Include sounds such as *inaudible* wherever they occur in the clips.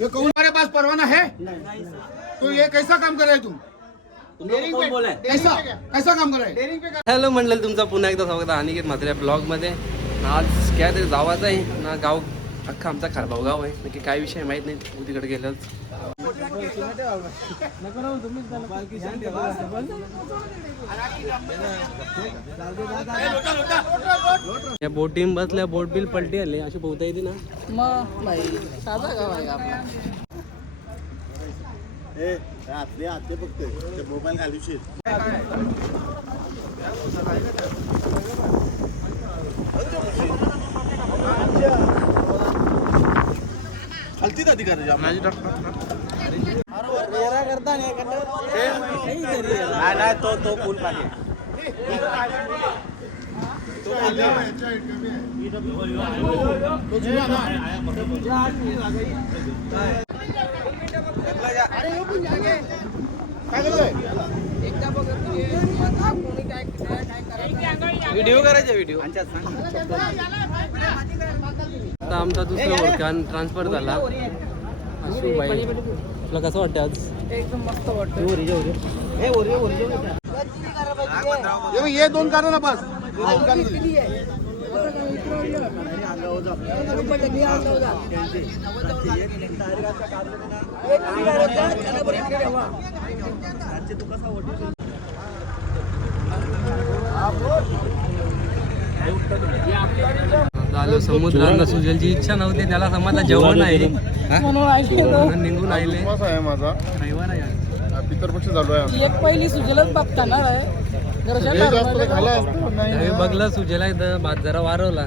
ये कौन हमारे पास परवाना है? तो ये कैसा काम कर रहे है तुम? कैसा कैसा काम कर रहे हैं? हॅलो म्हणलं तुमचं पुन्हा एकदा स्वागत आहे. अनिकेत म्हात्रे ब्लॉगमध्ये आज काय तरी जावाचं आहे ना गाव अख्खा आमचा खारभाव गाव आहे. नक्की काय विषय माहीत नाही. तू तिकडे गेलोच या बोटीम बसल्या बोट बिल पलटी आली. अशी पोहता येते ना. मग नाही साधा गाव आहे आपला मोबाईल घालूशील खालती जाती का नाही तो तो पूल पाहिजे एकदा बघ कोणी काय काय करायचं व्हिडिओ करायचा व्हिडिओ आता आमचा दुसरा ओळखान ट्रान्सफर झाला. तुला कसं वाटतं आज? एकदम मस्त वाटतं ये दोन काढा ना बस. झालं समुद्रानं सुजलची इच्छा नव्हती त्याला समजला जेवण आहे म्हणून निघून आले उपवास आहे माझा. रविवार आहे. पितरपक्ष चालू आहे. एक पहिली सुजलच बघताना हे जास्त खाला असतं नाही. बघलं सुजला इथं भात जरा वारवला.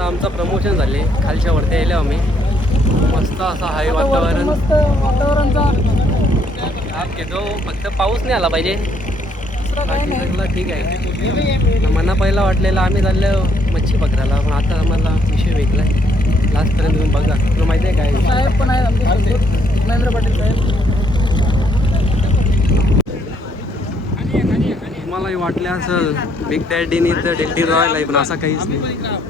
आता आमचं प्रमोशन झाले. खालच्या वरती आले आम्ही. मस्त असं आहे वातावरण. आप घेतो फक्त पाऊस नाही आला पाहिजे. बाकी सगळं ठीक आहे. मना पहिला वाटलेलं आम्ही चाललो मच्छी पकडायला पण आता आम्हाला विषय वेगळा आहे लास्टपर्यंत तुम्ही बघा. तुला माहिती आहे काय? साहेब पण आहे आमचे. महेंद्र पाटील साहेब. तुम्हालाही वाटलं असं बिग डॅडीनी तर डेल्टी रॉयल आहे पण असा काहीच नाही.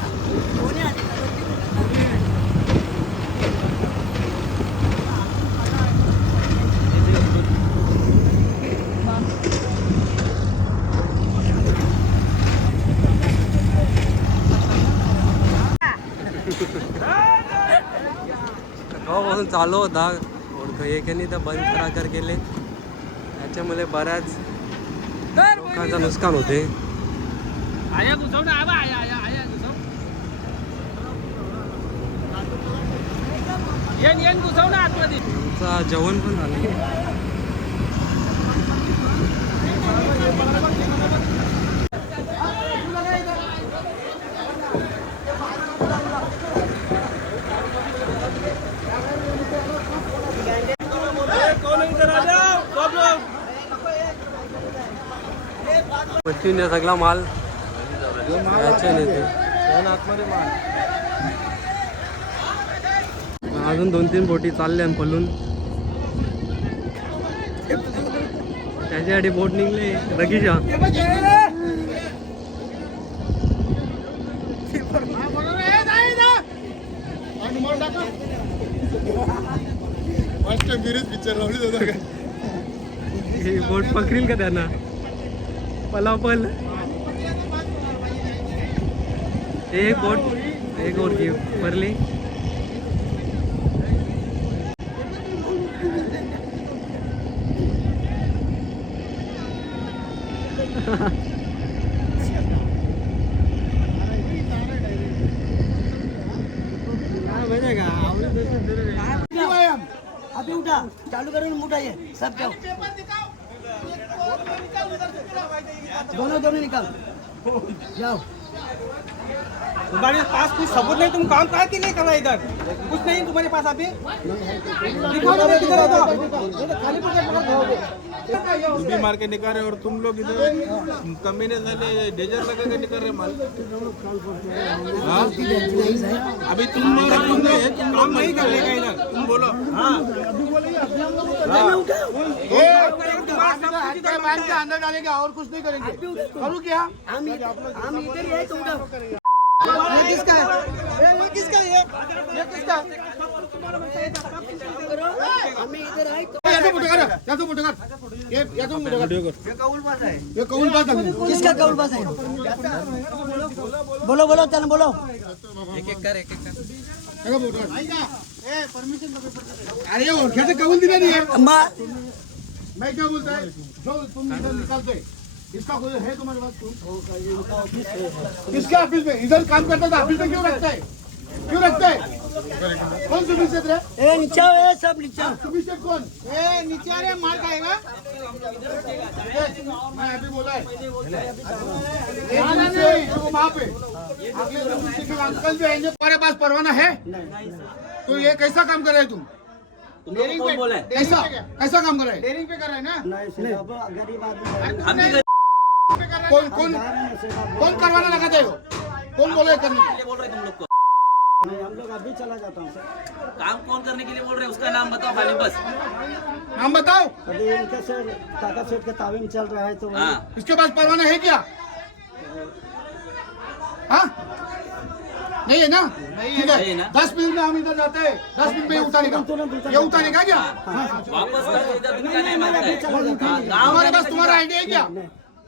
केव्हापासून चालू होता. ओळख एकाने तर बंद कराकर केले त्याच्यामुळे बऱ्याच लोकांचं नुकसान होते. आया घुसव ना आबा पट्टीने सगळा माल अजून दोन तीन बोटी चालल्या पलून. त्याच्यासाठी बोट निघले. रगीच्या पिक्चर लावली जातो का हे बोट पकडील का त्यांना? पलापल एक बोट एक ओरकी परली. *laughs* अभी उठा चालू करो मुठा ये सब जाओ दोनों दोनों निकाल जाओ तुम्हारे पास कुछ सबूत नहीं तुम काम काहे के लिए कर रहे इधर। कुछ नहीं तुम्हारे पास अभी? ना है डुबी मार के निकाल रहे और तुम लोग इधर कमीने साले डेजर लगा के निकल रहे माल। हाँ? अभी तुम रहे तुम तुम काम नहीं करने का इधर? तुम बोलो। ए, हाथ पे बांध के अंदर डालेंगे और कुछ नहीं करेंगे। करूँ क्या? हम इधर हम इधर ही है तुम उठाओ ये किसका है? ये किसका है? ये ये किसका है? करो। हम इधर आए तो याचं मोठं कर याचं मोठं कर ये- याचं मोठं कर हे। कौल पास आहे किसका कौल पास है? बोलो बोलो चल बोलो। त्याचं मोठं कर. अरे ओळख्याचं कौल दिलं नाही आहे. अम्मा मैं क्या बोलता है? जो तुम इधर निकालते इसका कोई है तुम्हारे पास किसके ऑफ़िस में? इधर काम करता था ऑफ़िस में क्यों रखता? है क्यों रखता? है कौन सुमित रे ए नीचे आओ, ए सब नीचे। सुमित कौन? ए नीचे मार खाएगा। मैं अभी बोला है। से वहाँ पे। अगले से अंकल भी आएँगे तुम्हारे पास परवाना है? तो ये कैसा काम कर रहे हो तुम डेयरिंग पे बोला कैसा? कैसा काम कर रहे हैं? डेयरिंग पे कर रहे हैं ना? नहीं गरीब आदमी। कौन कौन कौन करवाना लगाते हो कौन बोले करने? के लिए? बोल रहे तुम लोग को। नहीं, हम लोग अभी चला जाता हूँ सर। काम कौन करने के लिए बोल रहे हैं? उसका नाम बताओ खाली बस। नाम बताओ। अभी इनके से काका सेठ का तावीम चल रहा है तो हाँ। इसके पास परवाना है क्या? हाँ? नहीं है ना ठीक नहीं है। दस मिनट में हम इधर जाते हैं दस मिनट में ये उतारेगा ये उतारेगा क्या? हमारे पास तुम्हारा आइडिया है क्या?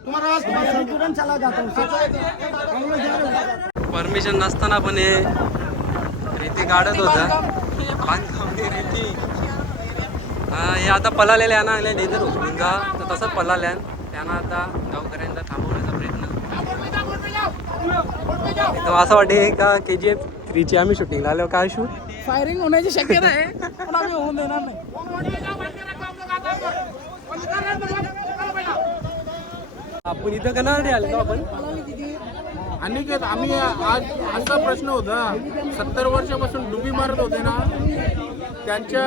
तुम्हारा पास तुम्हारा मैं तुरंत चला जाता. हूँ परमिशन नसताना पण हे रेती काढत होता. रेती हा आता पलालेले आहे ना आले डेजर उचलून जा. तर तसंच पलाल्यान त्यांना आता गावकऱ्यांचा थांबवण्याचा प्रयत्न. तर असं वाटते का के जी एफ थ्रीची आम्ही शूटिंगला आलो काय शूट फायरिंग होण्याची शक्यता आहे पण आम्ही होऊन देणार नाही. आपण इथं कनाडे आलो आपण? अनिकेत आम्ही आज असा प्रश्न होता सत्तर वर्षापासून डुबी मारत होते ना त्यांच्या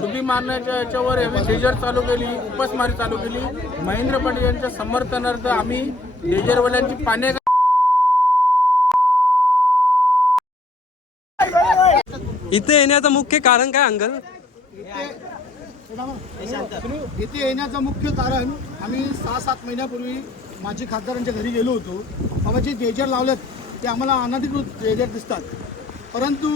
डुबी मारण्याच्या याच्यावर आम्ही डेजर चालू केली उपासमारी चालू केली. महेंद्र पाटील यांच्या समर्थनार्थ आम्ही डेजरवाल्यांची पाने इथे येण्याचं मुख्य कारण काय अंकल? इथे येण्याचं मुख्य कारण आम्ही सहा सात महिन्यापूर्वी माजी खासदारांच्या घरी गेलो होतो. बाबा जे डेजर लावलेत ते आम्हाला अनधिकृत डेजर दिसतात. परंतु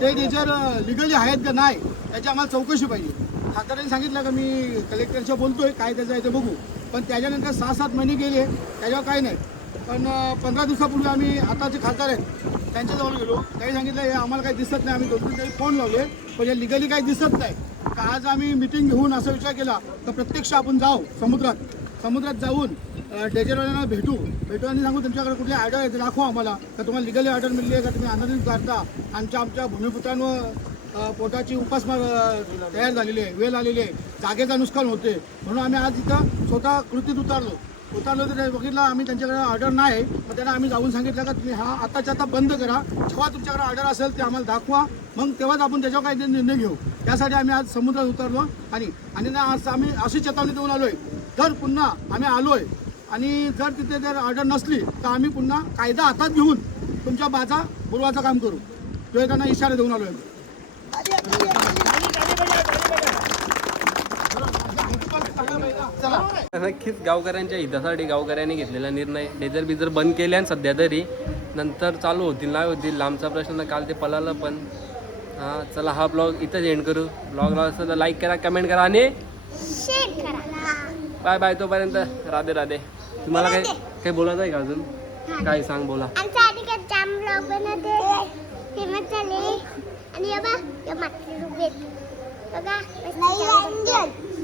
ते डेजर लिगली आहेत का नाही याची आम्हाला चौकशी पाहिजे. खासदारांनी सांगितलं का मी कलेक्टरच्या बोलतोय काय त्याचं आहे ते बघू. पण त्याच्यानंतर सहा सात महिने गेले त्याच्यावर काय नाही. पण पंधरा दिवसापूर्वी आम्ही आता जे खासदार आहेत त्यांच्याजवळ गेलो. काही सांगितलं हे आम्हाला काही दिसत नाही आम्ही दोन तीन काही फोन लावले पण हे लिगली काही दिसत नाही. तर आज आम्ही मिटिंग घेऊन असा विचार केला तर प्रत्यक्ष आपण जाऊ समुद्रात. समुद्रात जाऊन डेजरवाल्यांना भेटू भेटू. आणि सांगू तुमच्याकडे कुठली ऑर्डर आहे ते दाखवा आम्हाला. तर तुम्हाला लिगली ऑर्डर मिळली आहे? का तुम्ही आनंदित काढता आमच्या आमच्या भूमिपुत्रांवर पोटाची उपासमार तयार झालेली आहे वेळ आलेली आहे. जागेचं नुकसान होते म्हणून आम्ही आज इथं स्वतः कृतीत उतारलो. उतारलं तर बघितलं आम्ही त्यांच्याकडे ऑर्डर नाही. मग त्यांना आम्ही जाऊन सांगितलं का तुम्ही हा आताच्या आता बंद करा. जेव्हा तुमच्याकडे ऑर्डर असेल ते आम्हाला दाखवा. मग तेव्हाच आपण त्याच्यावर काही निर्णय घेऊ. त्यासाठी आम्ही आज समुद्रात उतरलो आणि आणि ना आज आम्ही अशी चेतावणी देऊन आलोय. जर पुन्हा आम्ही आलोय आणि जर तिथे जर ऑर्डर नसली तर आम्ही पुन्हा कायदा हातात घेऊन तुमच्या बाजा बुरवाचं काम करू. तो त्यांना इशारा देऊन आलोय नक्कीच गावकऱ्यांच्या हितासाठी गावकऱ्यांनी घेतलेला निर्णय डेजर बिजर बंद केले आणि सध्या तरी नंतर चालू होतील नाही होतील लांबचा प्रश्न काल ते पळालं पण हां चला हा ब्लॉग इथंच एंड करू. ब्लॉगला असं तर लाईक करा कमेंट करा आणि बाय बाय तोपर्यंत. राधे राधे. तुम्हाला काही काही बोलायचं आहे का अजून? काय सांग बोला. आणि